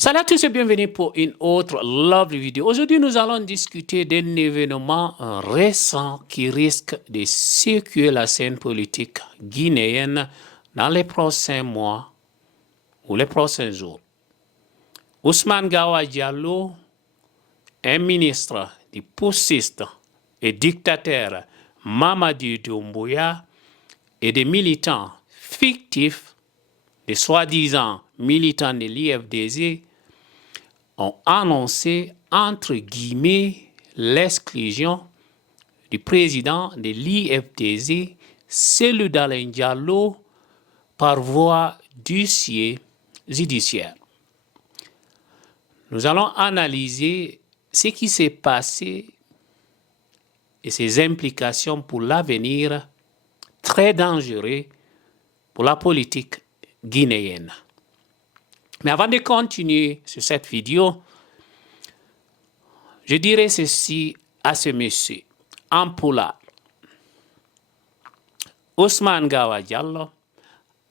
Salut à tous et bienvenue pour une autre lovely vidéo. Aujourd'hui, nous allons discuter d'un événement récent qui risque de secouer la scène politique guinéenne dans les prochains mois ou les prochains jours. Ousmane Gawa Diallo, un ministre du poussiste et dictateur Mamadou Doumbouya et des militants fictifs, des soi-disant militants de l'IFDZ, ont annoncé, entre guillemets, l'exclusion du président de l'IFDZ, Cellou Dalein Diallo, par voie judiciaire. Nous allons analyser ce qui s'est passé et ses implications pour l'avenir très dangereux pour la politique guinéenne. Mais avant de continuer sur cette vidéo, je dirais ceci à ce monsieur, en poulard. Ousmane Gawa Diallo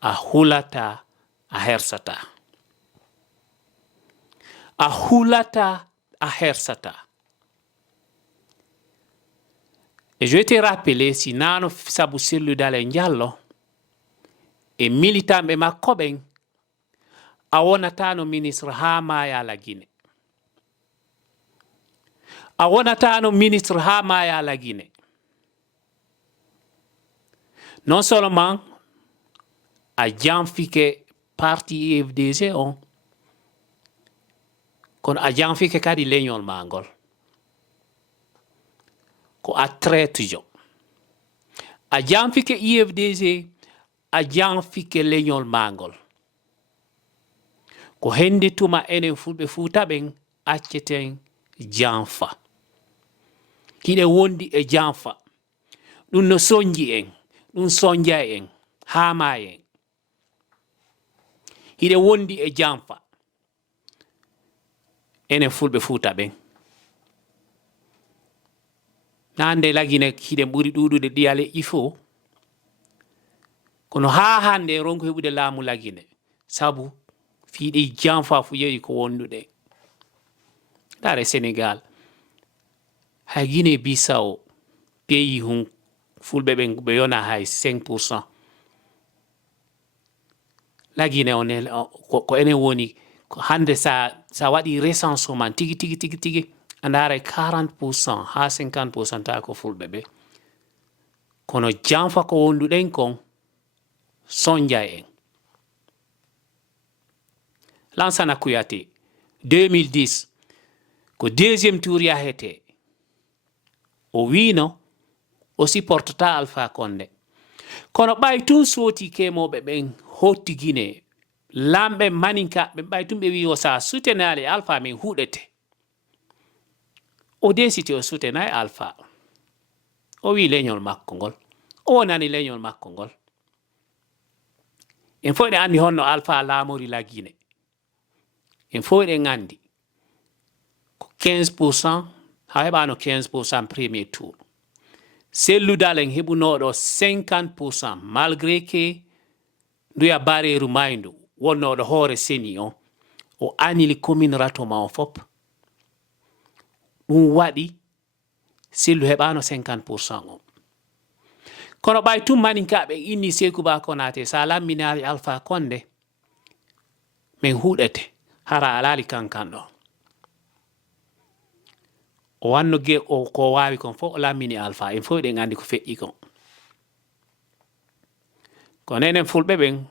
a hulata a hersata. A hulata a hersata. Et je vais te rappeler si nano sabu Cellou Dalein Diallo et militant be makoben a wonatano ministre ha maya la Guinée. A wonatano ministre ha maya la Guinée. Non seulement a janfike parti IFDZ on, kono a janfike kadi leñol mangol. Ko a traite jo. A janfike IFDZ, a janfike leñol mangol. Ko hende tuma enen fulɓe Fuuta ɓen acceten janfa. Hiɗe wondi e janfa. Ɗum no sonji en, ɗum sonja en, hama en. Hiɗe wondi e janfa. Enen fulɓe Fuuta ɓen. Nande lagine hiɗe ɓuri ɗuɗude ɗiyale ifo. Kono ha hande ronko heɓude laamu lagine. Sabu fiiɗi janfa fu yehi ko wonduɗe. Dare Sénégal. Hay Guinée Bissau pays hun fulɓe ɓen ɓe yona hay 5%. La Guinée on ko enen woni hande sa waɗi recensement tigi andare 40% ha 50% ta ko fulɓe ɓe. Kono janfa ko wonduɗen kon sonja en. Lansana Kouyaté 2010 ko deuxième tour yahete. O wino o supportata Alpha Condé. Kono ɓay tun soti kemoɓe ɓen hotti Guinée. Lamɓe maninka ɓe ɓay tun ɓe wi o sa soutenale Alpha min huɗete. O desiti o soutenayi Alpha. O wi leñol makko ngol. O wonani leñol makko ngol. En fof ɗe andi honno Alpha laamori la Guinée. En fof ɗen andi ko 15%, ha heɓano 15% premier tour. Cellou Dalein heɓunoɗo 50% malgré que nduya bareru maydu wonnoɗo hoore seni on o anili commune ratoma o fop. Ɗum waɗi Cellou heɓano 50% on. Kono ɓay tum maninkaɓe inni Sékou Ba Konaté sa lamminali Alpha Condé min huɗete hara alali kankan ɗo. O wanno ge o ko wawi kon fof o lammini Alpha en fof ɗen andi ko feƴƴi kon. Kono enen fulɓe ɓen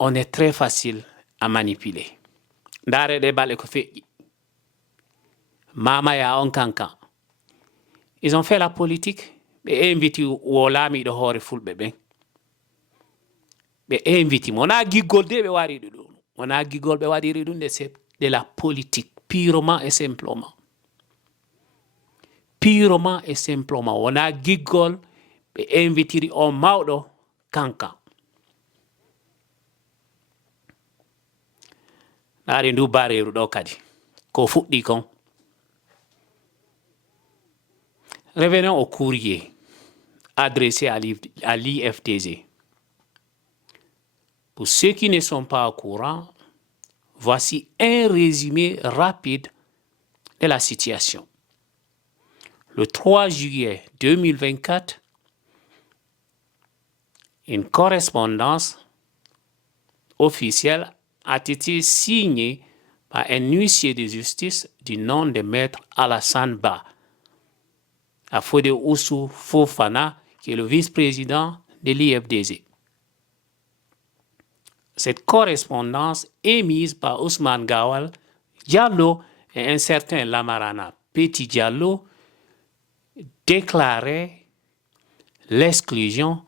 on est très facile à manipuler. Ndare ɗe balɗe ko feƴƴi. Mamaya on kankan. Ils ont fait la politique. Ɓe inviti wo laamiɗo hoore fulɓe ɓen. Ɓe inviti mo. Wona giggol de ɓe waɗiri ɗum. Wona giggol ɓe waɗiri ɗum de la politique. Purement et simplement. Purement et simplement. Wona giggol ɓe invitiri on mawɗo kankan. Ɗaari ndu bareru ɗo kadi. Ko fuɗɗi kon. Revenons au courrier adressé à l'IFDZ. Pour ceux qui ne sont pas au courant, Voici un résumé rapide de la situation. Le 3 juillet 2024, une correspondance officielle a été signée par un huissier de justice du nom de Maître Alassane Ba, à Fodé Oussou Fofana, qui est le vice-président de l'IFDZ. Cette correspondance émise par Ousmane Gawal Diallo et un certain Lamarana Petit Diallo déclarait l'exclusion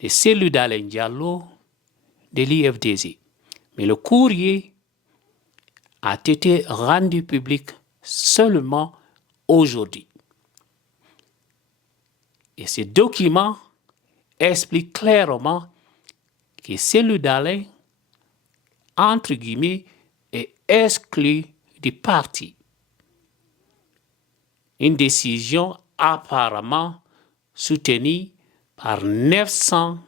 de Cellou Dalein Diallo de l'IFDZ. Mais le courrier a été rendu public seulement aujourd'hui. Et ce document explique clairement que Cellou Dalein, entre guillemets, est exclu du parti. Une décision apparemment soutenue par 900,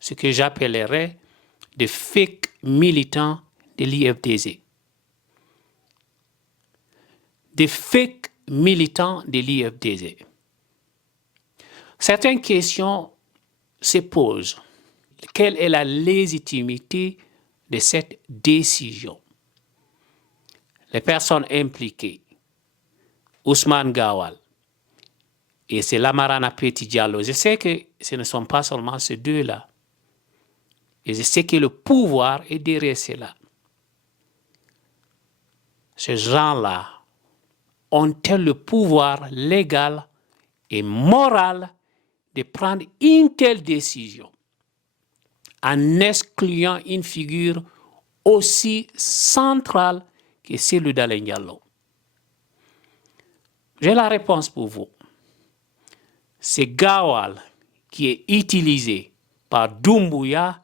ce que j'appellerais des fake militants de l'IFDZ. Des fake militants de l'IFDZ. Certaines questions se posent. Quelle est la légitimité de cette décision? Les personnes impliquées, Ousmane Gawal et c'est Lamarana Petit Diallo, je sais que ce ne sont pas seulement ces deux-là. Et je sais que le pouvoir est derrière cela. Ces gens-là ont-ils le pouvoir légal et moral de prendre une telle décision en excluant une figure aussi centrale que Cellou Dalein Diallo? J'ai la réponse pour vous. C'est Gawal qui est utilisé par Doumbouya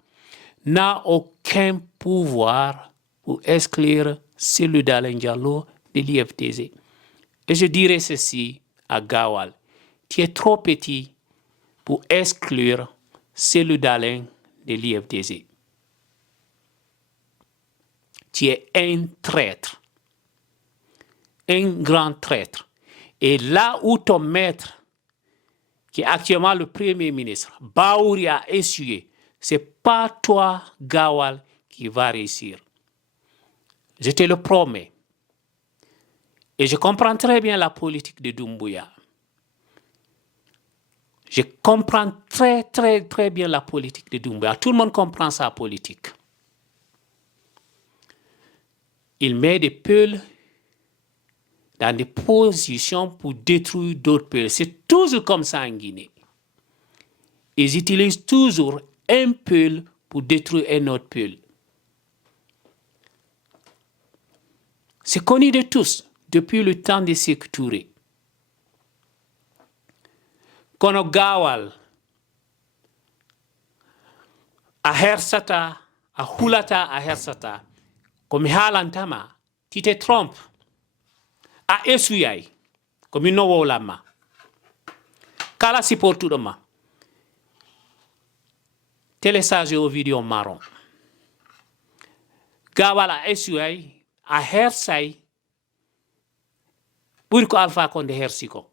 n'a aucun pouvoir pour exclure Cellou Dalein Diallo de l'IFDZ. Et je dirais ceci à Gawal: tu es trop petit pour exclure Cellou Dalein de l'IFDZ. Tu es un traître, un grand traître. Et là où ton maître, qui est actuellement le Premier ministre, Baouri, a essuyé, ce n'est pas toi, Gawal, qui va réussir. Je te le promets. Et je comprends très bien la politique de Doumbouya. Je comprends très bien la politique de Doumbouya. Tout le monde comprend sa politique. Il met des peuples dans des positions pour détruire d'autres peuples. C'est toujours comme ça en Guinée. Ils utilisent toujours un peuple pour détruire un autre peuple. C'est connu de tous depuis le temps de Sékou Touré. Kono Gawal a hersata, a hulata a hersata, comme halantama, tu te trompes. A esuyay, comme no wolama. Kala supportu doma. Téléchargez au vidéo marron. Gawal a esuyay, a hersay, pour ko Alpha Condé hersiko.